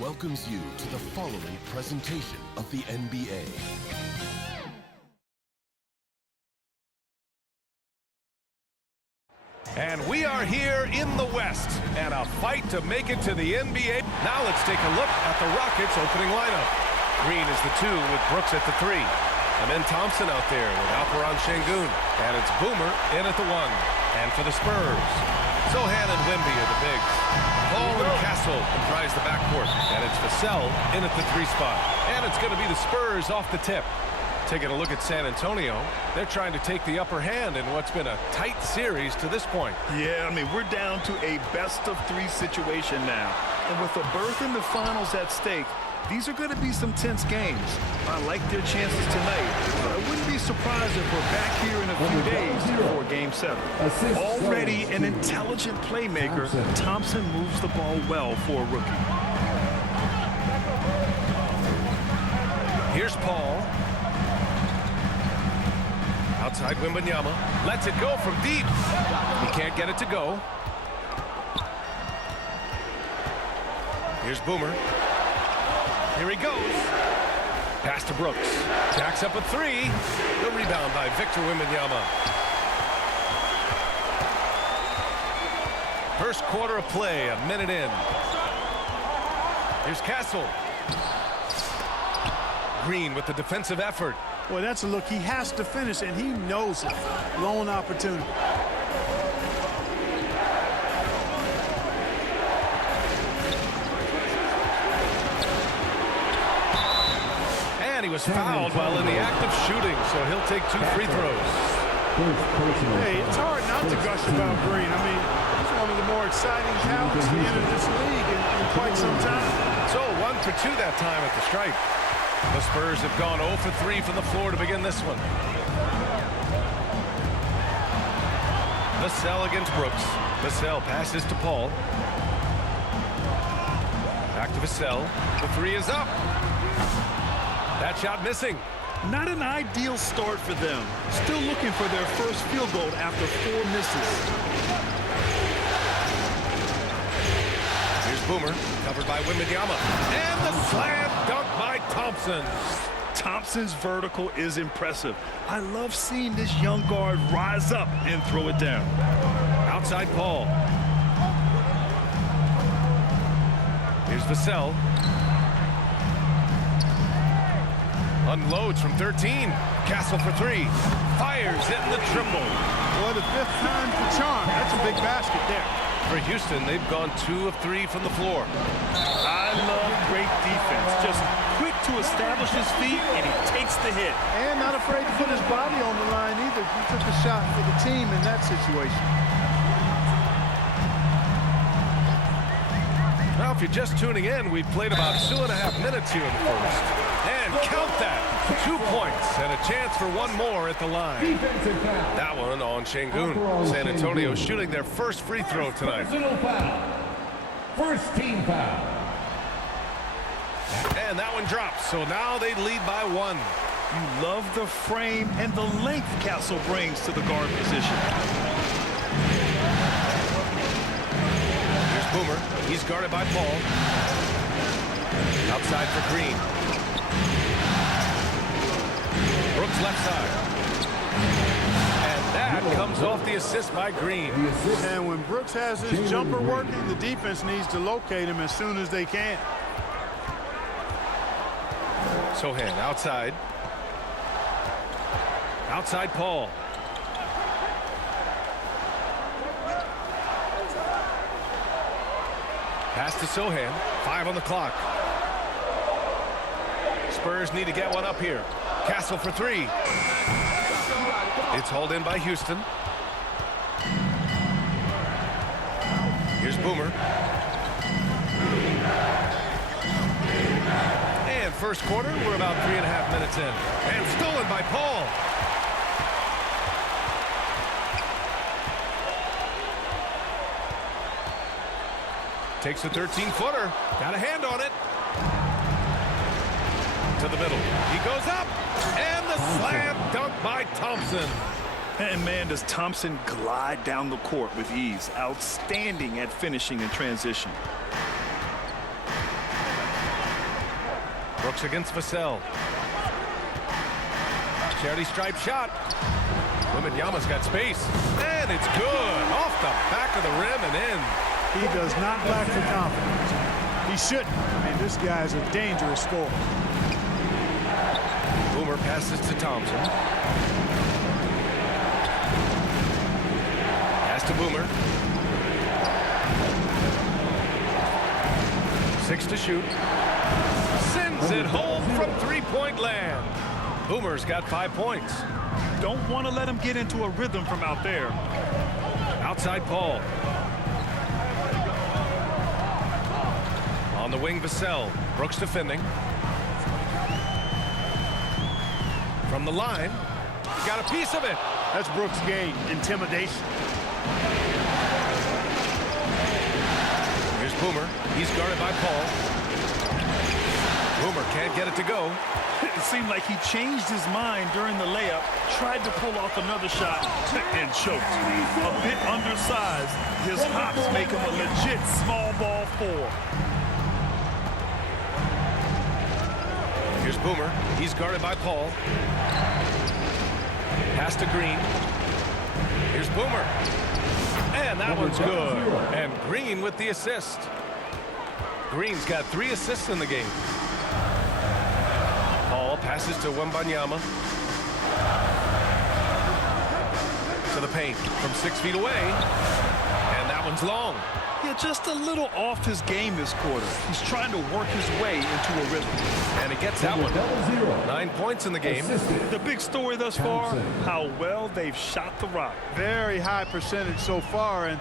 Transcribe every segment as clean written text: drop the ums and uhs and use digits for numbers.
welcomes you to the following presentation of the NBA. And we are here in the West, and a fight to make it to the NBA. Now let's take a look at the Rockets' opening lineup. Green is the 2 with Brooks at the 3. And then Thompson out there with Alperon Şengün. And it's Boomer in at the 1. And for the Spurs, Sohan and Wemby are the bigs. Paul and Castle comprise the backcourt. And it's Vassell in at the 3 spot. And it's going to be the Spurs off the tip. Taking a look at San Antonio, they're trying to take the upper hand in what's been a tight series to this point. Yeah, I mean, we're down to a best-of-3 situation now. And with a berth in the finals at stake, these are going to be some tense games. I like their chances tonight, but I wouldn't be surprised if we're back here in a few days for Game 7. Already an intelligent playmaker, Thompson moves the ball well for a rookie. Here's Paul. Outside Wembanyama. Lets it go from deep. He can't get it to go. Here's Boomer. Here he goes. Pass to Brooks. Jacks up a 3. The rebound by Victor Wembanyama. First quarter of play, a minute in. Here's Castle. Green with the defensive effort. Well, that's a look he has to finish, and he knows it. Lone opportunity. And he was fouled while in the act of shooting, so he'll take 2 free throws. Hey, it's hard not to gush about Green. I mean, he's one of the more exciting talents to enter this league in quite some time. So 1 for 2 that time at the stripe. The Spurs have gone 0 for 3 from the floor to begin this one. Vassell against Brooks. Vassell passes to Paul. Back to Vassell. The 3 is up. That shot missing. Not an ideal start for them. Still looking for their first field goal after 4 misses. Here's Boomer, covered by Wembanyama. And the slam dunk by Thompson. Thompson's vertical is impressive. I love seeing this young guard rise up and throw it down. Outside Paul. Here's Vassell. Unloads from 13. Castle for 3. Fires in the triple. Boy, the 5th time for charm. That's a big basket there. For Houston, they've gone 2 of 3 from the floor. I love great defense. Just quick to establish his feet, and he takes the hit. And not afraid to put his body on the line either. He took a shot for the team in that situation. Now, if you're just tuning in, we've played about 2.5 minutes here in the first. And count that. 2 points and a chance for 1 more at the line. That one on Şengün. San Antonio shooting their first free throw tonight. First team foul. And that one drops, so now they lead by 1. You love the frame and the length Castle brings to the guard position. Here's Boomer. He's guarded by Paul. Outside for Green. Brooks left side. And that comes off the assist by Green. And when Brooks has his jumper working, the defense needs to locate him as soon as they can. Sohan outside. Outside Paul. Pass to Sohan. 5 on the clock. Spurs need to get one up here. Castle for 3. It's hauled in by Houston. Here's Boomer. And first quarter, we're about 3.5 minutes in. And stolen by Paul. Takes a 13-footer. Got a hand on it. To the middle. He goes up. And the slam dunk by Thompson. And man, does Thompson glide down the court with ease. Outstanding at finishing in transition. Brooks against Vassell. Charity stripe shot. Wembanyama's got space. And it's good. Off the back of the rim and in. He does not lack for confidence. He shouldn't. I mean, this guy's a dangerous scorer. Boomer passes to Thompson. Pass to Boomer. 6 to shoot. Sends it home from three-point land. Boomer's got 5 points. Don't want to let him get into a rhythm from out there. Outside Paul. On the wing, Vassell. Brooks defending. From the line, he got a piece of it. That's Brooks' game, intimidation. Here's Boomer. He's guarded by Paul. Boomer can't get it to go. It seemed like he changed his mind during the layup, tried to pull off another shot, and choked. A bit undersized. His hops make him a legit small ball 4. Here's Boomer. He's guarded by Paul. Pass to Green. Here's Boomer. And that one's good. And Green with the assist. Green's got 3 assists in the game. Paul passes to Wembanyama. To the paint from 6 feet away. And that one's long. Yeah, just a little off his game this quarter. He's trying to work his way into a rhythm. And he gets that one. 9 points in the game. The big story thus far, how well they've shot the rock. Very high percentage so far, and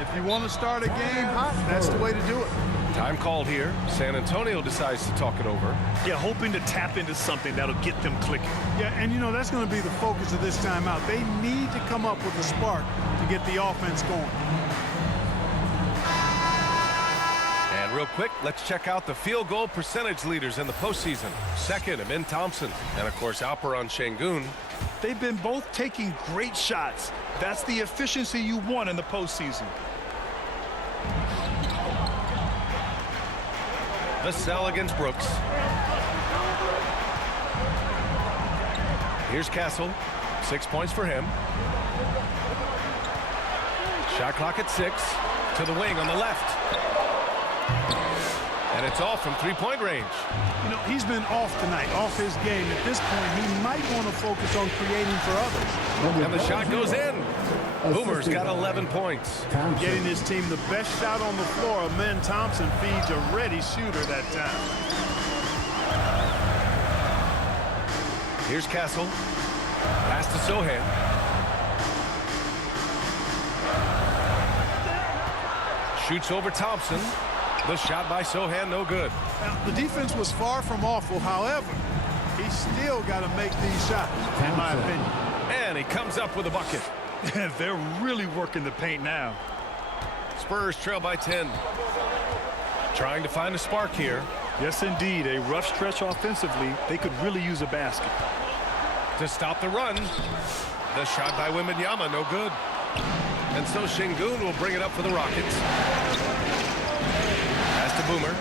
if you want to start a game hot, that's the way to do it. Time called here. San Antonio decides to talk it over. Yeah, hoping to tap into something that'll get them clicking. Yeah, and you know, that's going to be the focus of this timeout. They need to come up with a spark to get the offense going. And real quick, let's check out the field goal percentage leaders in the postseason. Second, Amin Thompson. And of course, Alperen Şengün. They've been both taking great shots. That's the efficiency you want in the postseason. Vassell against Brooks. Here's Castle. 6 points for him. Shot clock at 6. To the wing on the left. And it's off from three-point range. You know, he's been off tonight, off his game. At this point, he might want to focus on creating for others. And the shot goes in. Boomer's got 11 points. Getting his team the best shot on the floor. Amin Thompson feeds a ready shooter that time. Here's Castle. Pass to Sohan. Shoots over Thompson. The shot by Sohan, no good. Now, the defense was far from awful. However, he's still got to make these shots, in my opinion. And he comes up with a bucket. They're really working the paint now. Spurs trail by 10. Trying to find a spark here. Yes, indeed. A rough stretch offensively. They could really use a basket. To stop the run. The shot by Wembanyama, no good. And so Şengün will bring it up for the Rockets. Pass to Boomer.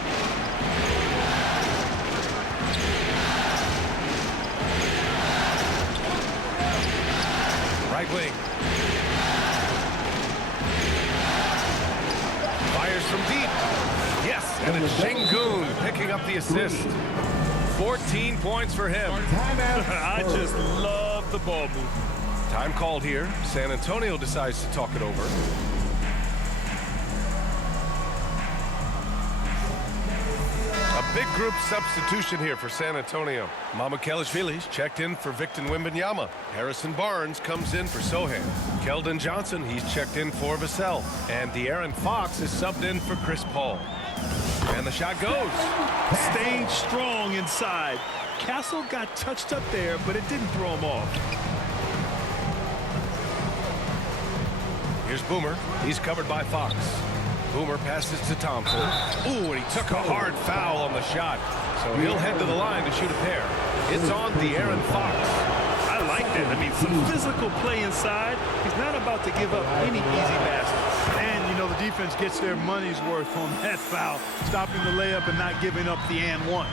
Right wing. Fires from deep. Yes, and it's Şengün picking up the assist. 14 points for him. I just love the ball movement. Time called here. San Antonio decides to talk it over. A big group substitution here for San Antonio. Mamukelashvili's checked in for Victor Wembanyama. Harrison Barnes comes in for Sohan. Keldon Johnson, he's checked in for Vassell. And De'Aaron Fox is subbed in for Chris Paul. And the shot goes. Staying strong inside. Castle got touched up there, but it didn't throw him off. Here's Boomer. He's covered by Fox. Boomer passes to Thompson. Ooh, and he took a hard foul on the shot. So he'll head to the line to shoot a pair. It's on De'Aaron Fox. I like that. I mean, some physical play inside. He's not about to give up any easy baskets. And, you know, the defense gets their money's worth on that foul, stopping the layup and not giving up the and one.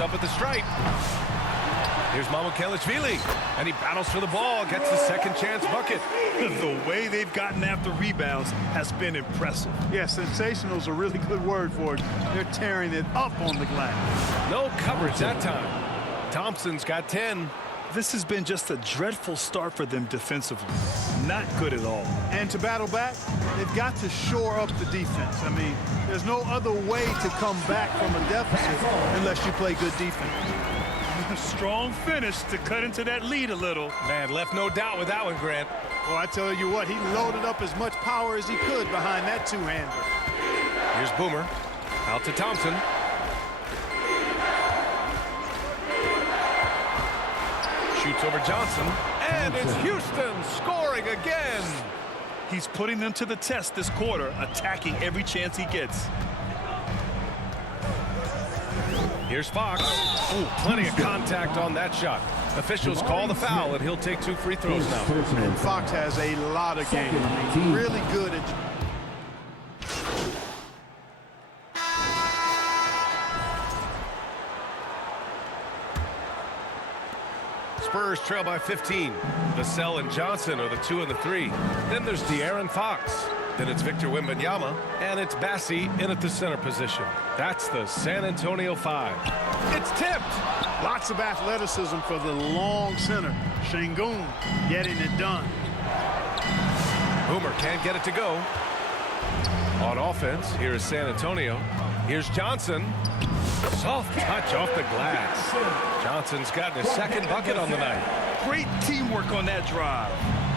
up at the stripe. Here's Mamukelishvili, and he battles for the ball, gets the second chance bucket. The way they've gotten after rebounds has been impressive. Yeah, sensational is a really good word for it. They're tearing it up on the glass. No coverage that time. Thompson's got 10. This has been just a dreadful start for them defensively. Not good at all. And to battle back, they've got to shore up the defense. I mean, there's no other way to come back from a deficit unless you play good defense. Strong finish to cut into that lead a little. Man, left no doubt with that one, Grant. Well, I tell you what, he loaded up as much power as he could behind that two-hander. Here's Boomer. Out to Thompson. Shoots over Johnson. And it's Houston scoring again. He's putting them to the test this quarter, attacking every chance he gets. Here's Fox. Ooh, plenty of contact on that shot. Officials call the foul, and he'll take 2 free throws now. And Fox has a lot of game. He's really good at... Spurs trail by 15. Vassell and Johnson are the 2 and the 3. Then there's De'Aaron Fox. Then it's Victor Wembanyama, and it's Bassi in at the center position. That's the San Antonio 5. It's tipped. Lots of athleticism for the long center. Şengün getting it done. Boomer can't get it to go. On offense, here is San Antonio. Here's Johnson. Soft touch off the glass. Johnson's gotten his second bucket on the night. Great teamwork on that drive.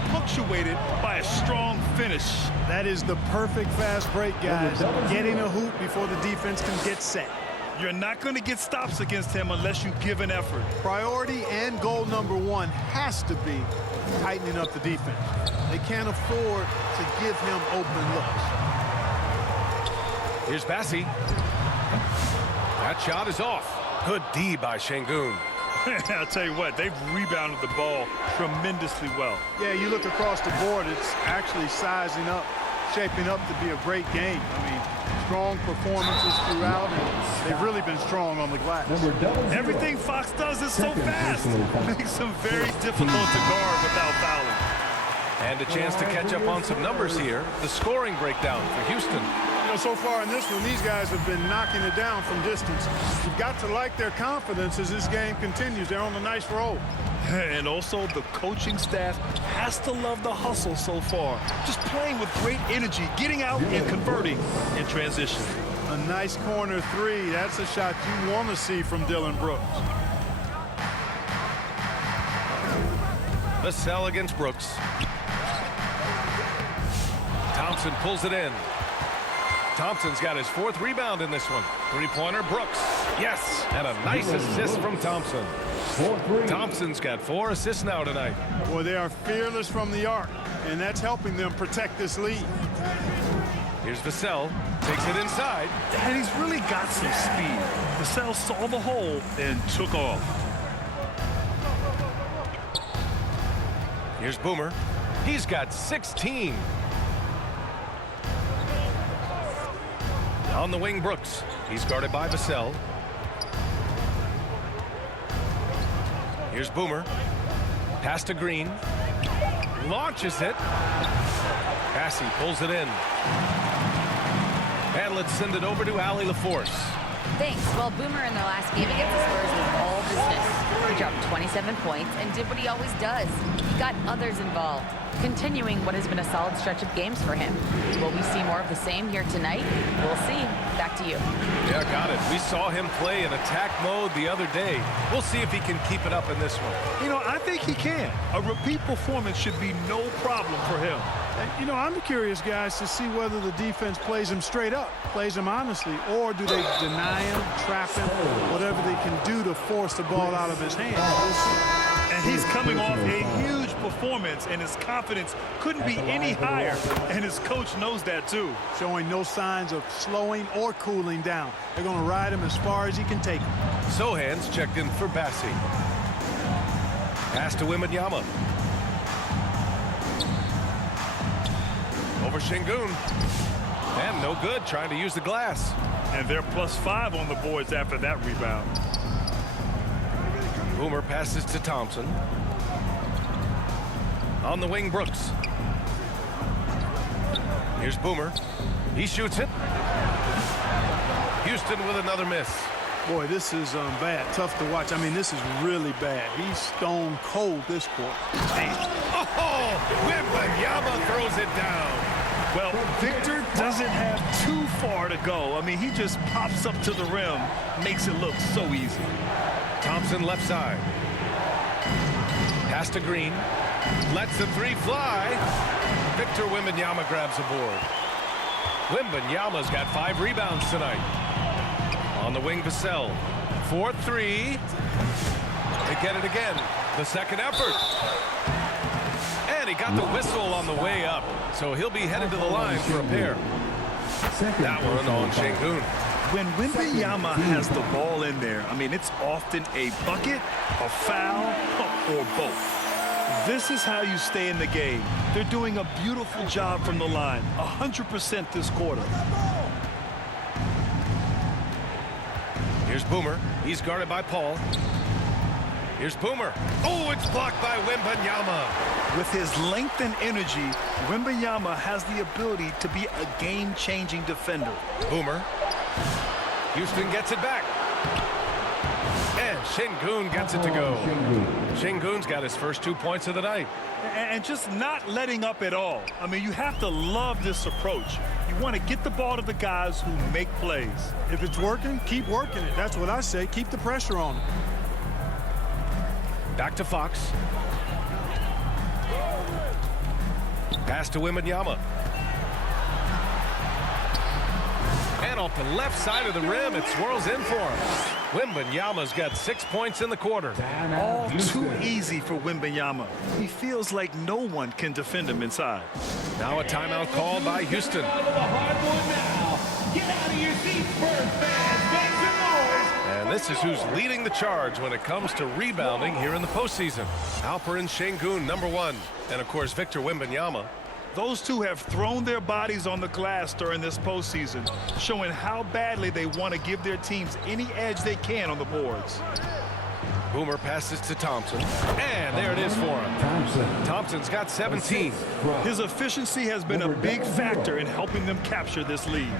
Punctuated by a strong finish. That is the perfect fast break, guys. Getting a hoop before the defense can get set. You're not going to get stops against him unless you give an effort. Priority and goal number 1 has to be tightening up the defense. They can't afford to give him open looks. Here's Bassi. That shot is off. Good D by Şengün. I'll tell you what, they've rebounded the ball tremendously well. Yeah, you look across the board, it's actually sizing up, shaping up to be a great game. I mean, strong performances throughout, and they've really been strong on the glass. Everything Fox does is so fast. Makes him very difficult to guard without fouling. And a chance to catch up on some numbers here. The scoring breakdown for Houston. You know, so far in this one, these guys have been knocking it down from distance. You've got to like their confidence as this game continues. They're on a nice roll. And also, the coaching staff has to love the hustle so far. Just playing with great energy, getting out and converting in transition. A nice corner 3. That's a shot you want to see from Dillon Brooks. Vassell against Brooks. Thompson pulls it in. Thompson's got his 4th rebound in this one. 3-pointer, Brooks. Yes, and a nice assist from Thompson. Thompson's got 4 assists now tonight. Boy, they are fearless from the arc, and that's helping them protect this lead. Here's Vassell. Takes it inside. And he's really got some speed. Vassell saw the hole and took off. Here's Boomer. He's got 16. On the wing, Brooks. He's guarded by Vassell. Here's Boomer. Pass to Green. Launches it. Bassi pulls it in. And let's send it over to Allie LaForce. Thanks. Well, Boomer in their last game against the Spurs was all business. He dropped 27 points and did what he always does. He got others involved, continuing what has been a solid stretch of games for him. Will we see more of the same here tonight? We'll see. Back to you. Yeah, got it. We saw him play in attack mode the other day. We'll see if he can keep it up in this one. You know, I think he can. A repeat performance should be no problem for him. And, you know, I'm curious, guys, to see whether the defense plays him straight up, plays him honestly, or do they deny him, trap him, whatever they can do to force the ball out of his hands. We'll see. And he's coming off a huge performance, and his confidence couldn't be any higher. And his coach knows that, too. Showing no signs of slowing or cooling down. They're going to ride him as far as he can take him. Sohan's checked in for Bassi. Pass to Wembanyama. Over Şengün. And no good, trying to use the glass. And they're +5 on the boards after that rebound. Boomer passes to Thompson. On the wing, Brooks. Here's Boomer. He shoots it. Houston with another miss. Boy, this is bad. Tough to watch. I mean, this is really bad. He's stone cold this quarter. Oh, Wembanyama throws it down. Well, Victor doesn't have too far to go. I mean, he just pops up to the rim, makes it look so easy. Thompson left side. Pass to Green. Lets the three fly. Victor Wembanyama grabs the board. Wembanyama's got 5 rebounds tonight. On the wing, Vassell. 4-3. They get it again. The second effort. And he got the whistle on the way up. So he'll be headed to the line for a pair. That one on Şengün. When Wembanyama has the ball in there, I mean, it's often a bucket, a foul, or both. This is how you stay in the game. They're doing a beautiful job from the line. 100% this quarter. Here's Boomer. He's guarded by Paul. Here's Boomer. Oh, it's blocked by Wembanyama. With his length and energy, Wembanyama has the ability to be a game-changing defender. Boomer. Houston gets it back. And Şengün gets it to go. Şengün's got his first 2 points of the night. And just not letting up at all. I mean, you have to love this approach. You want to get the ball to the guys who make plays. If it's working, keep working it. That's what I say. Keep the pressure on him. Back to Fox. Pass to Wembanyama. And off the left side of the rim, it swirls in for him. Wembanyama's got 6 points in the quarter. All too easy for Wembanyama. He feels like no one can defend him inside. Now a timeout called by Houston. Get out of your seats, Spurs fans. Make some noise. And this is who's leading the charge when it comes to rebounding here in the postseason. Alperen Şengün, #1. And, of course, Victor Wembanyama. Those two have thrown their bodies on the glass during this postseason, showing how badly they want to give their teams any edge they can on the boards. Boomer passes to Thompson. And there it is for him. Thompson's got 17. His efficiency has been a big factor in helping them capture this lead.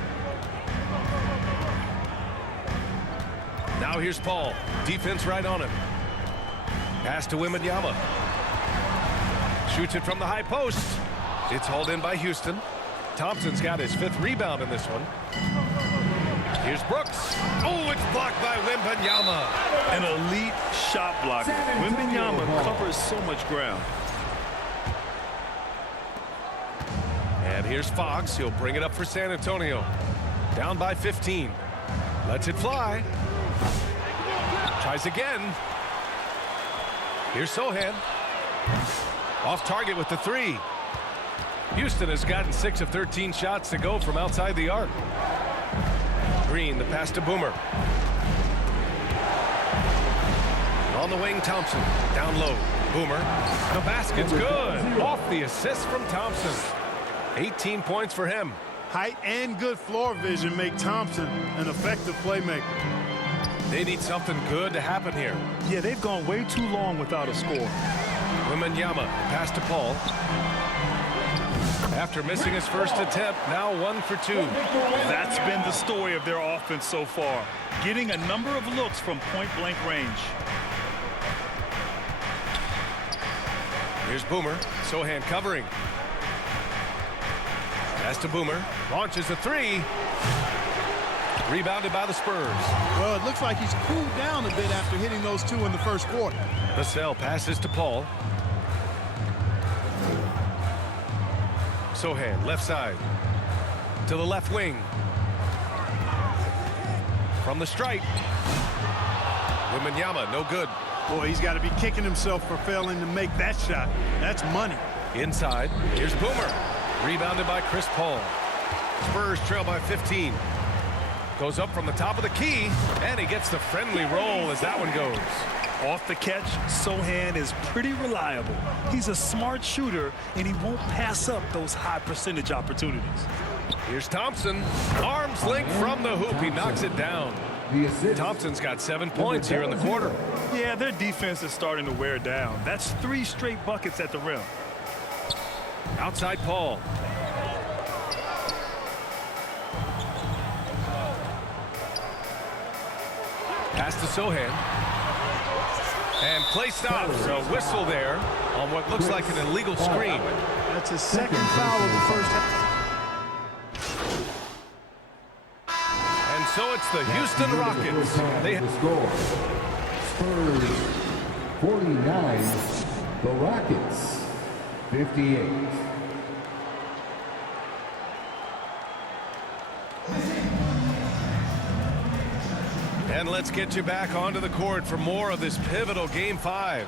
Now here's Paul. Defense right on him. Pass to Wembanyama. Shoots it from the high post. It's hauled in by Houston. Thompson's got his 5th rebound in this one. Here's Brooks. Oh, it's blocked by Wembanyama. An elite shot blocker. Wembanyama covers so much ground. And here's Fox. He'll bring it up for San Antonio. Down by 15. Lets it fly. Tries again. Here's Sochan. Off target with the 3. Houston has gotten 6 of 13 shots to go from outside the arc. Green, the pass to Boomer. On the wing, Thompson. Down low. Boomer. The basket's good. Off the assist from Thompson. 18 points for him. Height and good floor vision make Thompson an effective playmaker. They need something good to happen here. Yeah, they've gone way too long without a score. Wembanyama, pass to Paul. After missing his first attempt, now 1 for 2. That's been the story of their offense so far, getting a number of looks from point-blank range. Here's Boomer. Sochan covering. Pass to Boomer. Launches a 3. Rebounded by the Spurs. Well, it looks like he's cooled down a bit after hitting those 2 in the first quarter. Vassell passes to Paul. Sochan, left side. To the left wing. From the stripe. Wembanyama, no good. Boy, he's got to be kicking himself for failing to make that shot. That's money. Inside. Here's Boomer. Rebounded by Chris Paul. Spurs trail by 15. Goes up from the top of the key, and he gets the friendly roll as that one goes. Off the catch, Sochan is pretty reliable. He's a smart shooter, and he won't pass up those high percentage opportunities. Here's Thompson. Arms length from the hoop. He knocks it down. Thompson's got 7 points here in the quarter. Yeah, their defense is starting to wear down. That's 3 straight buckets at the rim. Outside Paul. Pass to Sohan. And play stops. A whistle there on what looks like an illegal screen. That's his second foul of the first half. And so it's the Houston Rockets. They The score. Spurs 49. The Rockets 58. And let's get you back onto the court for more of this pivotal Game 5.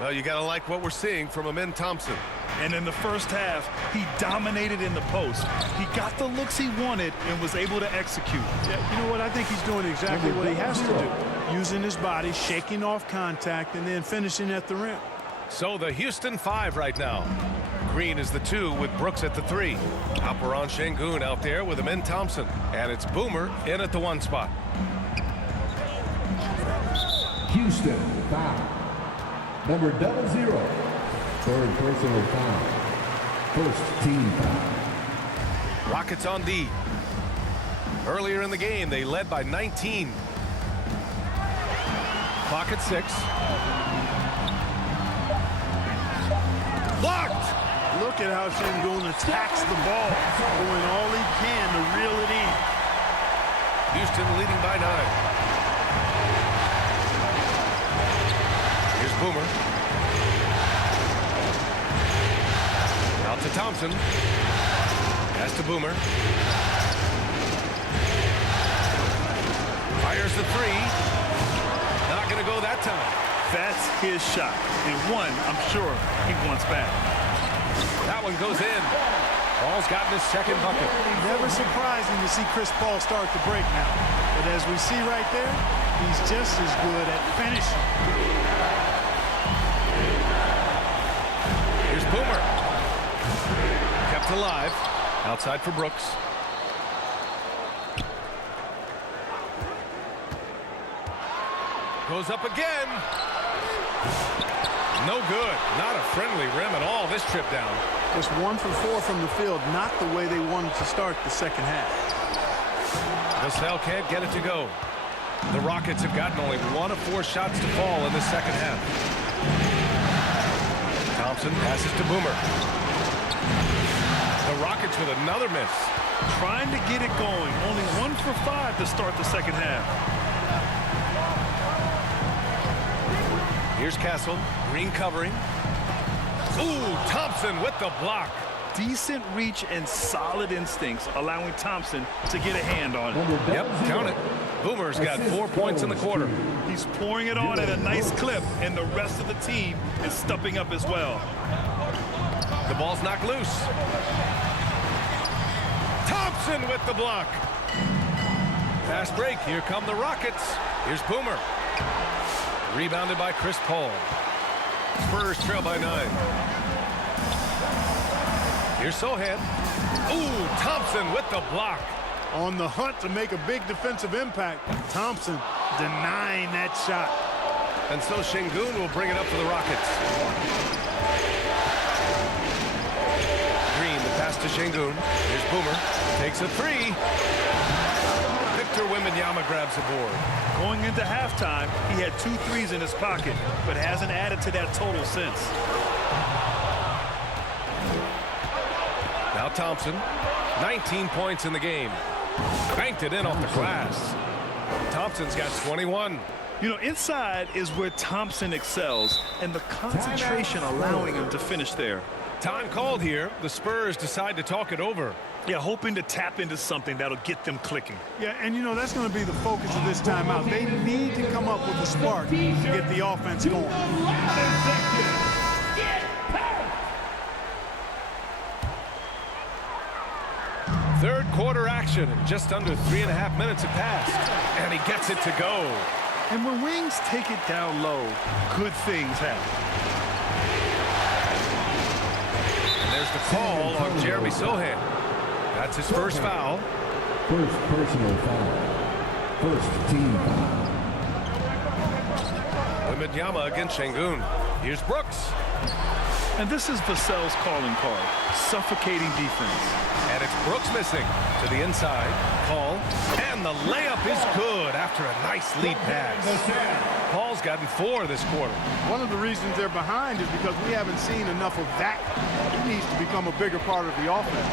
Well, you got to like what we're seeing from Amin Thompson. And in the first half, he dominated in the post. He got the looks he wanted and was able to execute. Yeah, you know what? I think he's doing exactly what he has to do. Using his body, shaking off contact, and then finishing at the rim. So the Houston 5 right now. Green is the 2 with Brooks at the 3. Alperon Şengün out there with Amin Thompson. And it's Boomer in at the 1 spot. Houston foul. Number 00. Third personal foul. First team foul. Rockets on D. Earlier in the game, they led by 19. Clock at 6. Blocked! Look at how Şengün attacks the ball, doing all he can to reel it in. Houston leading by 9. Here's Boomer. Out to Thompson. Pass to Boomer. Fires the 3. Not going to go that time. That's his shot. And one, I'm sure, he wants back. That one goes in. Paul's gotten his second bucket. Never surprising to see Chris Paul start to break now. But as we see right there, he's just as good at finishing. Here's Boomer. Kept alive. Outside for Brooks. Goes up again. No good. Not a friendly rim at all this trip down. Just 1 for 4 from the field, not the way they wanted to start the second half. Vassell can't get it to go. The Rockets have gotten only 1 of 4 shots to fall in the second half. Thompson passes to Boomer. The Rockets with another miss. Trying to get it going. Only 1 for 5 to start the second half. Here's Castle. Green covering. Ooh, Thompson with the block. Decent reach and solid instincts, allowing Thompson to get a hand on it. Yep, count it. Boomer's got 4 points in the quarter. He's pouring it on at a nice clip, and the rest of the team is stepping up as well. The ball's knocked loose. Thompson with the block. Fast break. Here come the Rockets. Here's Boomer. Rebounded by Chris Paul. Spurs trail by 9. Here's Sohan. Ooh, Thompson with the block. On the hunt to make a big defensive impact. Thompson denying that shot. And so Şengün will bring it up for the Rockets. Green, the pass to Şengün. Here's Boomer. Takes a 3. Victor Wembanyama grabs the board. Going into halftime, he had 2 threes in his pocket, but hasn't added to that total since. Now Thompson, 19 points in the game. Banked it in off the glass. Thompson's got 21. You know, inside is where Thompson excels, and the concentration allowing him to finish there. Time called here. The Spurs decide to talk it over. Yeah, hoping to tap into something that'll get them clicking. Yeah, and you know, that's going to be the focus of this timeout. They need to come up with a spark to get the offense going. Third quarter action, and just under 3.5 minutes have passed. And he gets it to go. And when Wings take it down low, good things happen. And there's the call on Jeremy Sohan. That's his first foul. First personal foul. First team foul. Wembanyama against Şengün. Here's Brooks. And this is Vassell's calling card. Suffocating defense. And it's Brooks missing to the inside. Paul. And the layup is good after a nice lead pass. Paul's gotten 4 this quarter. One of the reasons they're behind is because we haven't seen enough of that. He needs to become a bigger part of the offense.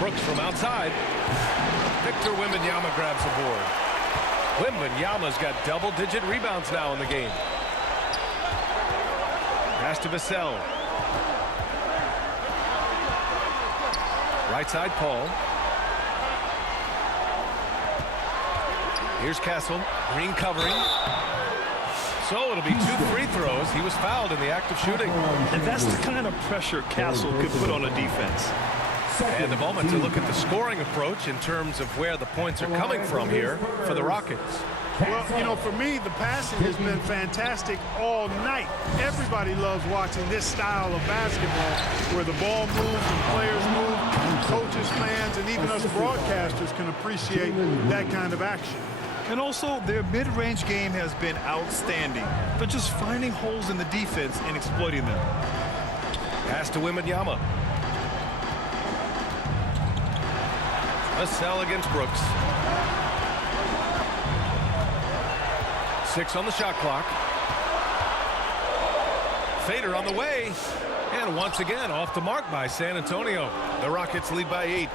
Brooks from outside. Victor Wembanyama grabs the board. Wembanyama's got double-digit rebounds now in the game. Pass to Vassell. Right side, Paul. Here's Castle. Green covering. So it'll be 2 free throws. He was fouled in the act of shooting. And that's the kind of pressure Castle could put on a defense. And a moment to look at the scoring approach in terms of where the points are coming from here for the Rockets. Well, you know, for me, the passing has been fantastic all night. Everybody loves watching this style of basketball where the ball moves and players move, coaches, fans, and even us broadcasters can appreciate that kind of action. And also, their mid-range game has been outstanding. They're just finding holes in the defense and exploiting them. Pass to Wembanyama. Vassell against Brooks. 6 on the shot clock. Fader on the way. And once again, off the mark by San Antonio. The Rockets lead by 8.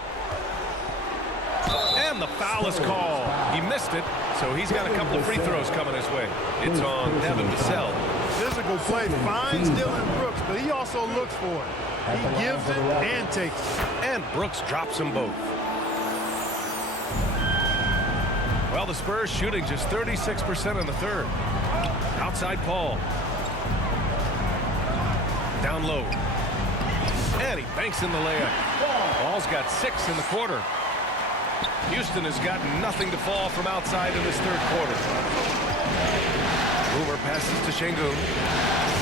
And the foul is called. He missed it, so he's got a couple of free throws coming his way. It's on Devin Vassell. Physical play finds Dylan Brooks, but he also looks for it. He gives it and takes it. And Brooks drops them both. Well, the Spurs shooting just 36% in the third. Outside Paul. Down low. And he banks in the layup. Paul's got 6 in the quarter. Houston has got nothing to fall from outside in this third quarter. Boomer passes to Şengün.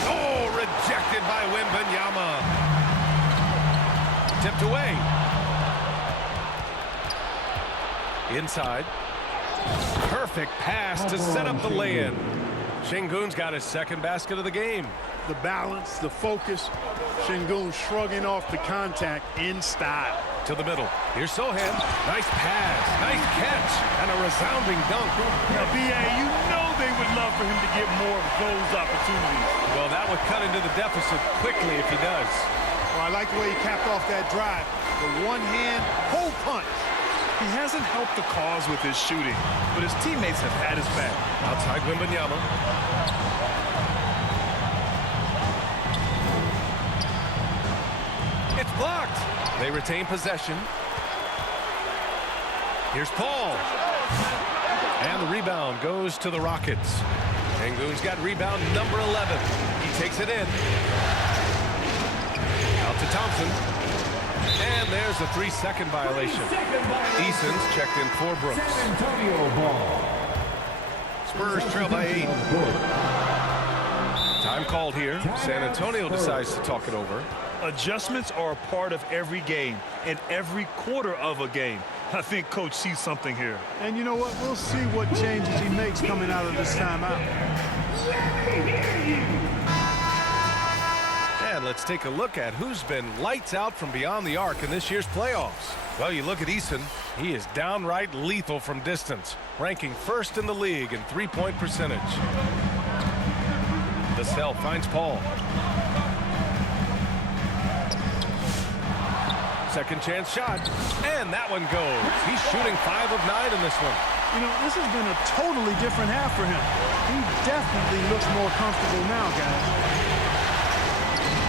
Oh, rejected by Wembanyama. Tipped away. Inside. Perfect pass to set up the lay-in. Şengün's got his second basket of the game. The balance, the focus. Şengün shrugging off the contact in style. To the middle. Here's Sohan. Nice pass. Nice catch. And a resounding dunk. Now, B.A., you know they would love for him to get more of those opportunities. Well, that would cut into the deficit quickly if he does. Well, I like the way he capped off that drive. The one-hand whole punch. He hasn't helped the cause with his shooting, but his teammates have had his back. Outside Wembanyama. It's blocked. They retain possession. Here's Paul. And the rebound goes to the Rockets. Şengün's got rebound number 11. He takes it in. Out to Thompson. And there's a 3-second violation. Eason's checked in for Brooks. San Antonio ball. Spurs trail by 8. Time called here. San Antonio decides to talk it over. Adjustments are a part of every game and every quarter of a game. I think Coach sees something here. And you know what? We'll see what changes he makes coming out of this timeout. And let's take a look at who's been lights out from beyond the arc in this year's playoffs. Well, you look at Eason. He is downright lethal from distance, ranking first in the league in three-point percentage. Vassell finds Paul. Second chance shot, and that one goes. He's shooting 5 of 9 in this one. You know, this has been a totally different half for him. He definitely looks more comfortable now, guys.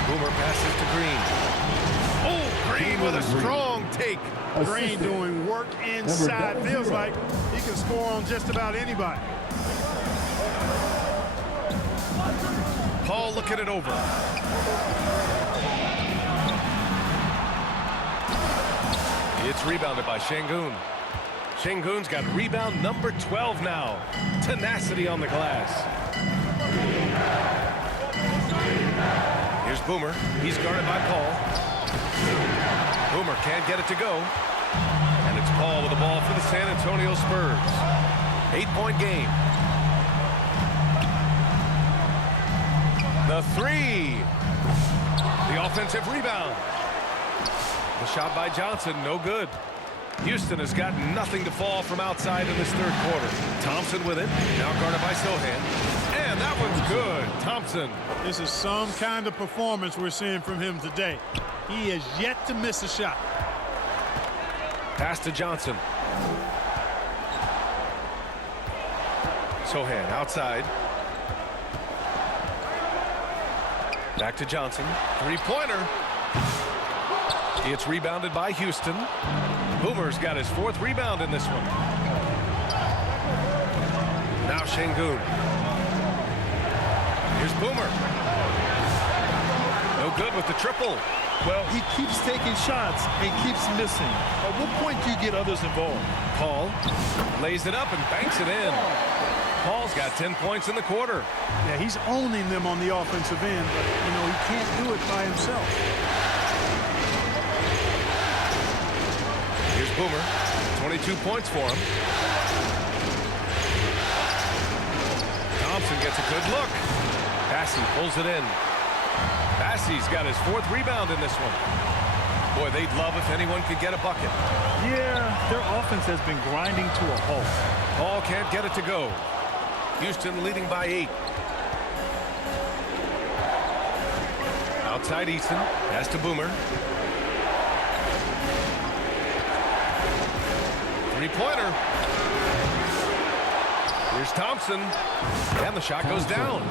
Boomer passes to Green. Oh, Green with a strong take. Green doing work inside. Feels like he can score on just about anybody. Paul looking it over. It's rebounded by Şengün. Şengün's got rebound number 12 now. Tenacity on the glass. Here's Boomer. He's guarded by Paul. Boomer can't get it to go. And it's Paul with the ball for the San Antonio Spurs. 8-point game. The three. The offensive rebound. The shot by Johnson, no good. Houston has got nothing to fall from outside in this third quarter. Thompson with it, now guarded by Sohan. And that one's good. Thompson. This is some kind of performance we're seeing from him today. He has yet to miss a shot. Pass to Johnson. Sohan outside. Back to Johnson. Three-pointer. It's rebounded by Houston. Boomer's got his fourth rebound in this one. Now Şengün. Here's Boomer. No good with the triple. Well, he keeps taking shots and keeps missing. At what point do you get others involved? Paul lays it up and banks it in. Paul's got 10 points in the quarter. Yeah, he's owning them on the offensive end, but, you know, he can't do it by himself. Here's Boomer. 22 points for him. Thompson gets a good look. Bassey pulls it in. Bassey's got his fourth rebound in this one. Boy, they'd love if anyone could get a bucket. Yeah, their offense has been grinding to a halt. Paul can't get it to go. Houston leading by 8. Outside Easton. Pass to Boomer. Three-pointer. Here's Thompson. And the shot goes down.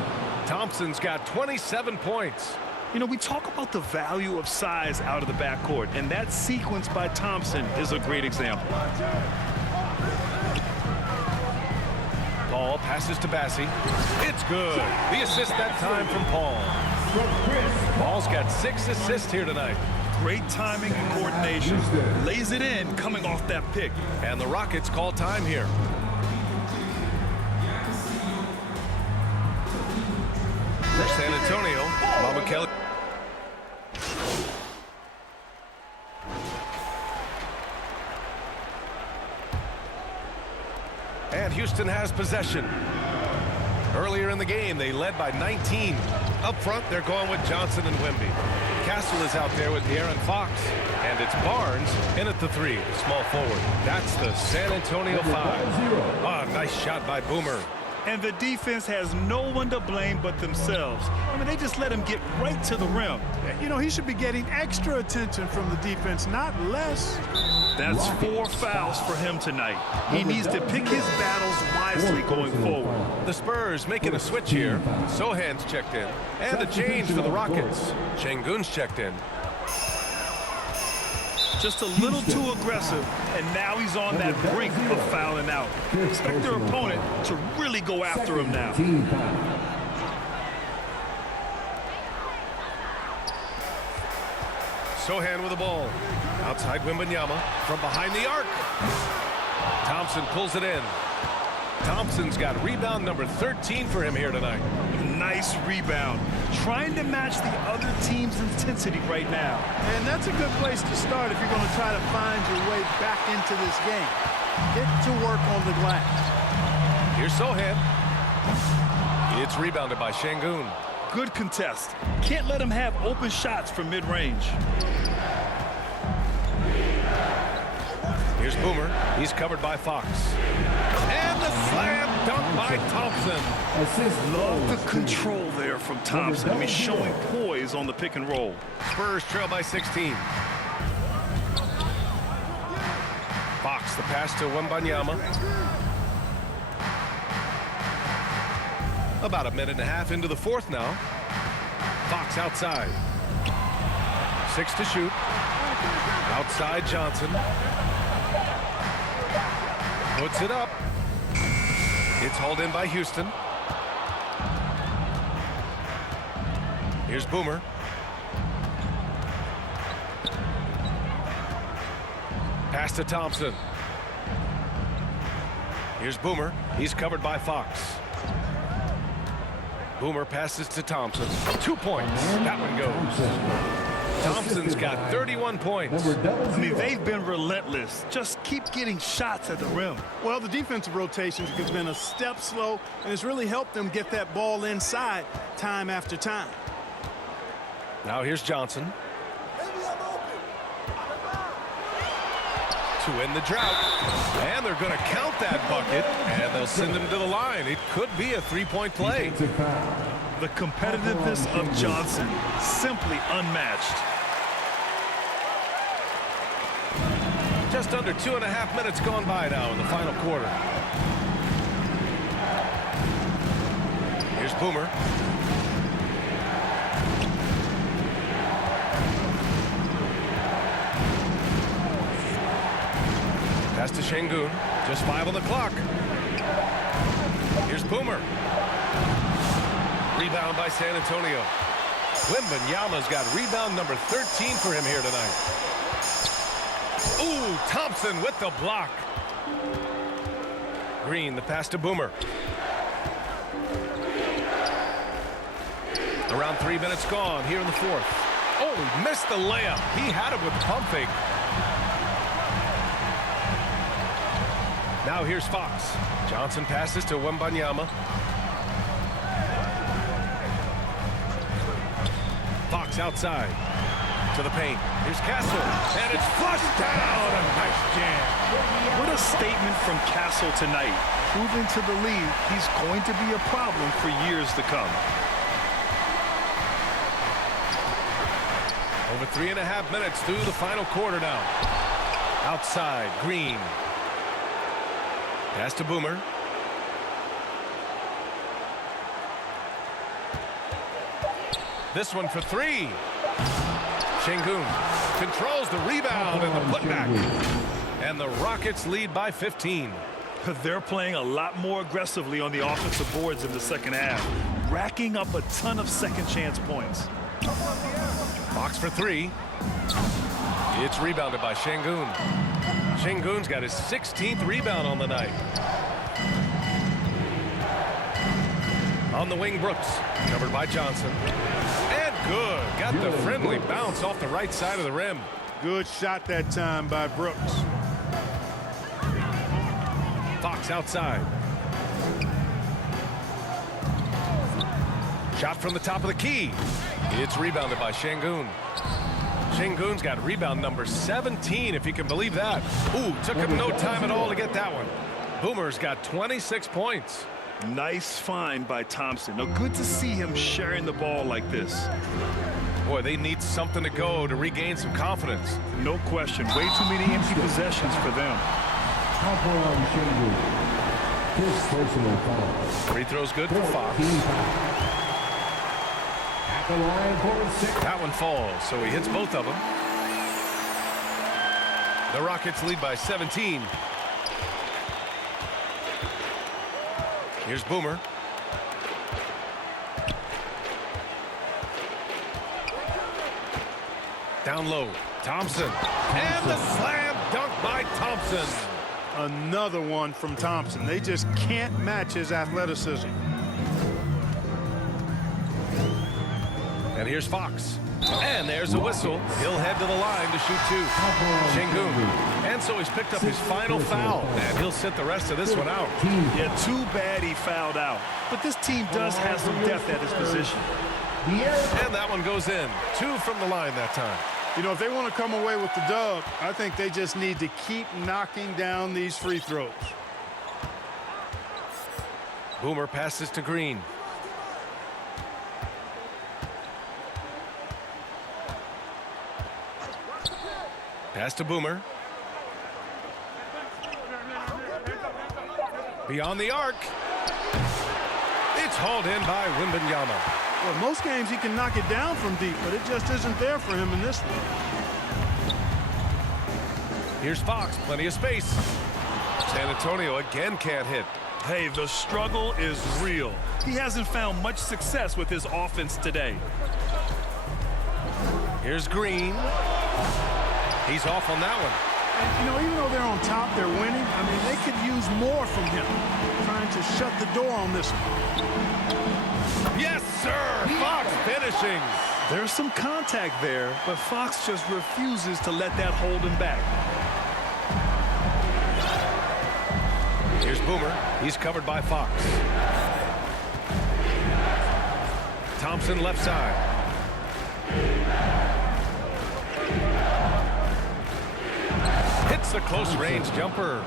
Thompson's got 27 points. You know, we talk about the value of size out of the backcourt, and that sequence by Thompson is a great example. Paul passes to Bassey. It's good. The assist that time from Paul. Paul's got 6 assists here tonight. Great timing and coordination. Lays it in coming off that pick. And the Rockets call time here. For San Antonio, Mama Kelly. And Houston has possession. Earlier in the game, they led by 19. Up front, they're going with Johnson and Wemby. Castle is out there with De'Aaron Fox. And it's Barnes in at the 3, the small forward. That's the San Antonio 5. Ah, nice shot by Boomer. And the defense has no one to blame but themselves. I mean, they just let him get right to the rim. You know, he should be getting extra attention from the defense, not less. That's 4 fouls for him tonight. He needs to pick his battles wisely going forward. The Spurs making a switch here. Sohan's checked in. And a change for the Rockets. Şengün's checked in. Just a little too aggressive, and now he's on that brink of fouling out. Expect their opponent to really go after him now. Sohan with the ball. Outside Wembanyama from behind the arc. Thompson pulls it in. Thompson's got rebound number 13 for him here tonight. Nice rebound. Trying to match the other team's intensity right now. And that's a good place to start if you're going to try to find your way back into this game. Get to work on the glass. Here's Sohan. It's rebounded by Şengün. Good contest. Can't let him have open shots from mid-range. Here's Boomer. He's covered by Fox. And the slam dunk by Thompson. Love the control there from Thompson. I mean, showing poise on the pick and roll. Spurs trail by 16. Fox, the pass to Wembanyama. About a minute and a half into the fourth now. Fox outside. 6 to shoot. Outside Johnson. Puts it up. It's hauled in by Houston. Here's Boomer. Pass to Thompson. Here's Boomer. He's covered by Fox. Boomer passes to Thompson. 2 points. That one goes. Thompson's got 31 points. Number I mean, 00. they've been relentless. Just keep getting shots at the rim. Well, the defensive rotation has been a step slow, and it's really helped them get that ball inside time after time. Now here's Johnson. To end the drought. And they're going to count that bucket, and they'll send him to the line. It could be a three-point play. Defensive foul. The competitiveness of Johnson, simply unmatched. Just under 2.5 minutes gone by now in the final quarter. Here's Boomer. Pass to Şengün. Just 5 on the clock. Here's Boomer. Rebound by San Antonio. Wembanyama's got rebound number 13 for him here tonight. Ooh, Thompson with the block. Green, the pass to Boomer. Around 3 minutes gone here in the fourth. Oh, he missed the layup. He had it with pump fake. Now here's Fox. Johnson passes to Wembanyama. Fox outside to the paint. Here's Castle, and it's flushed down. A nice jam. What a statement from Castle tonight, proving to the league he's going to be a problem for years to come. Over 3.5 minutes through the final quarter now. Outside, Green. Pass to Boomer. This one for three. Şengün controls the rebound and the putback. And the Rockets lead by 15. They're playing a lot more aggressively on the offensive boards in the second half, racking up a ton of second chance points. Fox for three. It's rebounded by Şengün. Şengün's got his 16th rebound on the night. On the wing, Brooks. Covered by Johnson. And good. Got the friendly bounce off the right side of the rim. Good shot that time by Brooks. Fox outside. Shot from the top of the key. It's rebounded by Şengün. Şengün's got rebound number 17, if you can believe that. Ooh, took him no time at all to get that one. Boomer's got 26 points. Nice find by Thompson. Now, good to see him sharing the ball like this. Boy, they need something to go to regain some confidence. No question. Way too many empty possessions for them. Foul on Şengün. First personal foul. Free throw's good for Fox. At the line for 6. That one falls, so he hits both of them. The Rockets lead by 17. Here's Boomer. Down low, Thompson. And the slam dunk by Thompson. Another one from Thompson. They just can't match his athleticism. And here's Fox. And there's a whistle. He'll head to the line to shoot two. Şengün. And so he's picked up his final foul. And he'll sit the rest of this one out. Yeah, too bad he fouled out. But this team does have some depth at his position. And that one goes in. 2 from the line that time. You know, if they want to come away with the dub, I think they just need to keep knocking down these free throws. Boomer passes to Green. Pass to Boomer. Beyond the arc. It's hauled in by Wembanyama. Well, most games he can knock it down from deep, but it just isn't there for him in this one. Here's Fox, plenty of space. San Antonio again can't hit. Hey, the struggle is real. He hasn't found much success with his offense today. Here's Green. He's off on that one. And, you know, even though they're on top, they're winning. I mean, they could use more from him. Trying to shut the door on this one. Yes, sir. Fox finishing. There's some contact there, but Fox just refuses to let that hold him back. Here's Boomer. He's covered by Fox. Thompson left side. Hits the close-range jumper.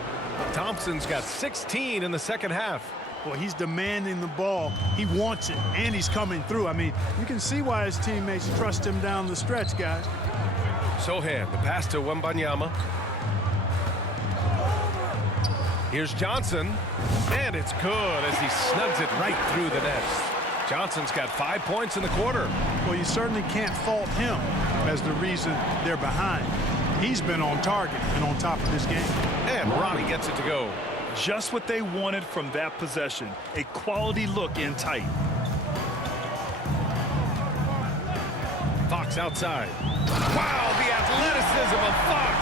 Thompson's got 16 in the second half. Well, he's demanding the ball. He wants it, and he's coming through. I mean, you can see why his teammates trust him down the stretch, guys. Sohan, the pass to Wembanyama. Here's Johnson, and it's good as he snugs it right through the net. Johnson's got 5 points in the quarter. Well, you certainly can't fault him as the reason they're behind. He's been on target and on top of this game. And Ronnie gets it to go. Just what they wanted from that possession. A quality look in tight. Fox outside. Wow, the athleticism of Fox.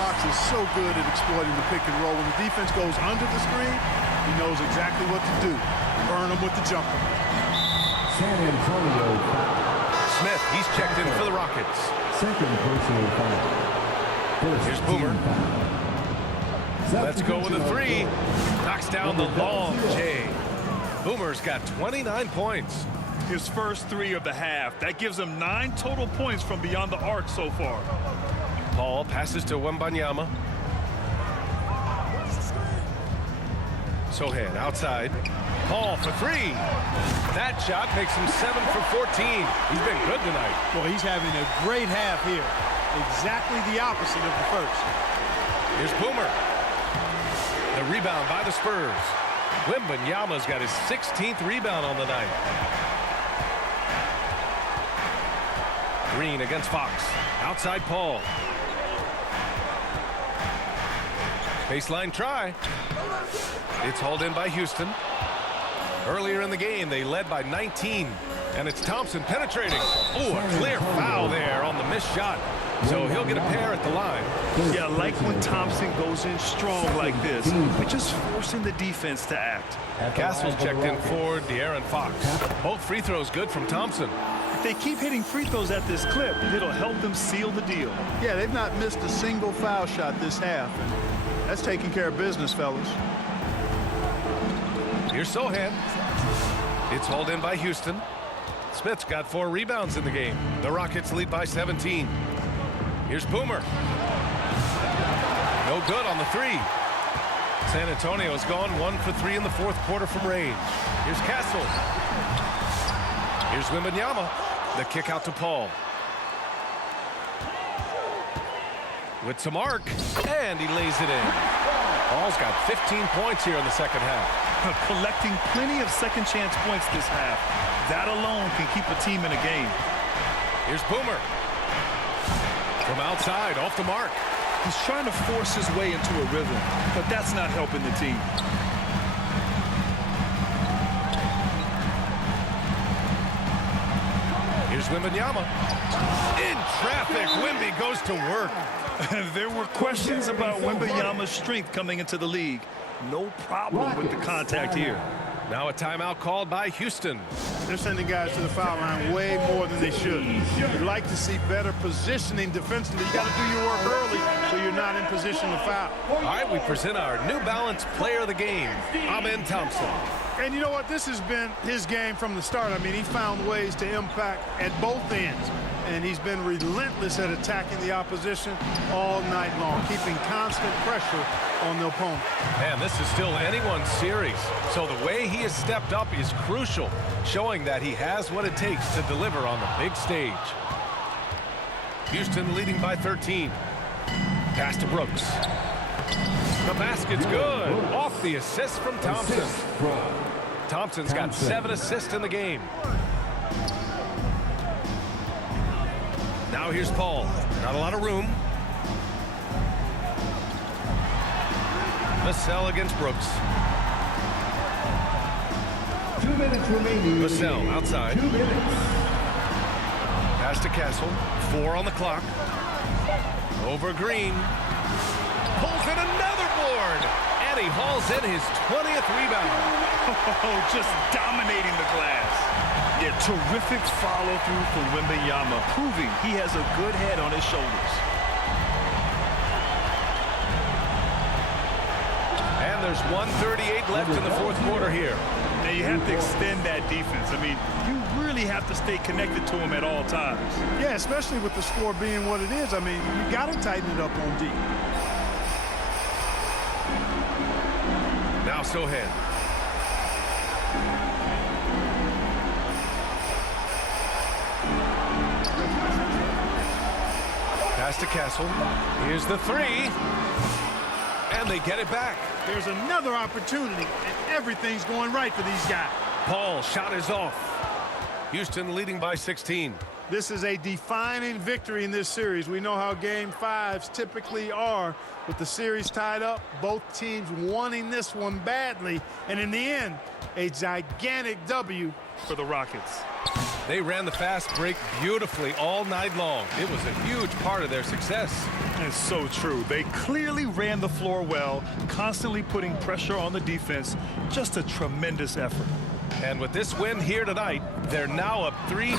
Fox is so good at exploiting the pick and roll. When the defense goes under the screen, he knows exactly what to do. Burn them with the jumper. San Antonio foul. Smith, he's checked in for the Rockets. Second personal foul. First Here's Boomer. team foul. Let's go with a three. Knocks down the long J. J. Boomer's got 29 points. His first three of the half. That gives him 9 total points from beyond the arc so far. Paul passes to Wembanyama. Sohan outside. Paul for three. That shot makes him 7 for 14. He's been good tonight. Well, he's having a great half here. Exactly the opposite of the first. Here's Boomer. The rebound by the Spurs. Wembanyama's got his 16th rebound on the night. Green against Fox. Outside Paul. Baseline try. It's hauled in by Houston. Earlier in the game, they led by 19. And it's Thompson penetrating. Oh, a clear foul there on the missed shot. So he'll get a pair at the line. Yeah, I like when Thompson goes in strong like this. But just forcing the defense to act. Castle's checked in for De'Aaron Fox. Both free throws good from Thompson. If they keep hitting free throws at this clip, it'll help them seal the deal. Yeah, they've not missed a single foul shot this half. And that's taking care of business, fellas. Here's Sohan. It's hauled in by Houston. Smith's got 4 rebounds in the game. The Rockets lead by 17. Here's Boomer. No good on the three. San Antonio's gone 1 for 3 in the fourth quarter from range. Here's Castle. Here's Wembanyama. The kick out to Paul. With some arc, and he lays it in. Paul's got 15 points here in the second half. Collecting plenty of second chance points this half. That alone can keep a team in a game. Here's Boomer. From outside, off the mark. He's trying to force his way into a rhythm, but that's not helping the team. Here's Wembanyama. In traffic, Wemby goes to work. There were questions about Wembanyama's strength coming into the league. No problem with the contact here. Now a timeout called by Houston. They're sending guys to the foul line way more than they should. You'd like to see better positioning defensively. You got to do your work early so you're not in position to foul. All right, we present our New Balance Player of the Game, Amen Thompson. And you know what? This has been his game from the start. I mean, he found ways to impact at both ends. And he's been relentless at attacking the opposition all night long, keeping constant pressure on the opponent. Man, this is still anyone's series. So the way he has stepped up is crucial, showing that he has what it takes to deliver on the big stage. Houston leading by 13. Pass to Brooks. The basket's good. Off the assist from Thompson. Thompson's got 7 assists in the game. Now here's Paul. Not a lot of room. Vassell against Brooks. 2 minutes remaining. Vassell outside. 2 minutes. Pass to Castle. 4 on the clock. Over Green. Pulls in another board. And he hauls in his 20th rebound. Oh, just dominating the glass. Yeah, terrific follow-through from Wembanyama, proving he has a good head on his shoulders. And there's 1:38 left in the fourth quarter here. Now you have to extend that defense. I mean, you really have to stay connected to him at all times. Yeah, especially with the score being what it is. I mean, you got to tighten it up on D. Now Sohan. Pass to Castle. Here's the three. And they get it back. There's another opportunity, and everything's going right for these guys. Paul shot is off. Houston leading by 16. This is a defining victory in this series. We know how Game 5s typically are. With the series tied up, both teams wanting this one badly. And in the end, a gigantic W for the Rockets. They ran the fast break beautifully all night long. It was a huge part of their success. It's so true. They clearly ran the floor well, constantly putting pressure on the defense. Just a tremendous effort. And with this win here tonight, they're now up 3-2.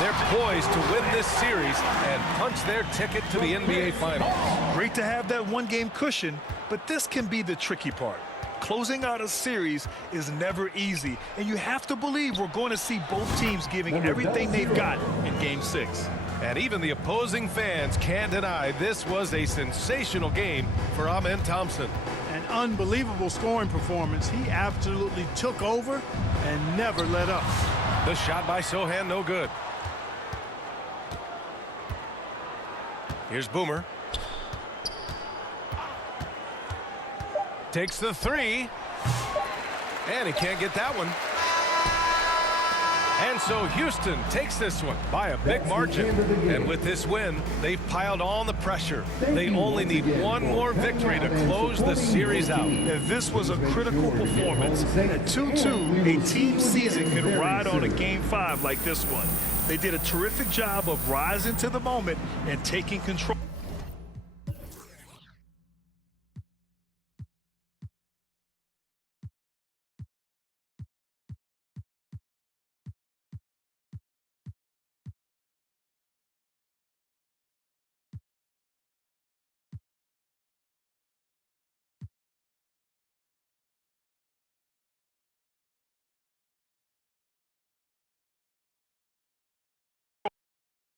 They're poised to win this series and punch their ticket to the NBA Finals. Great to have that one-game cushion, but this can be the tricky part. Closing out a series is never easy, and you have to believe we're going to see both teams giving everything they've got in Game 6. And even the opposing fans can't deny this was a sensational game for Amen Thompson. An unbelievable scoring performance. He absolutely took over and never let up. The shot by Sohan, no good. Here's Boomer. Takes the three. And he can't get that one. And so Houston takes this one by a big margin. And with this win, they've piled on the pressure. They only need one more victory to close the series out. And this was a critical performance. At 2-2, a team season can ride on a Game 5 like this one. They did a terrific job of rising to the moment and taking control.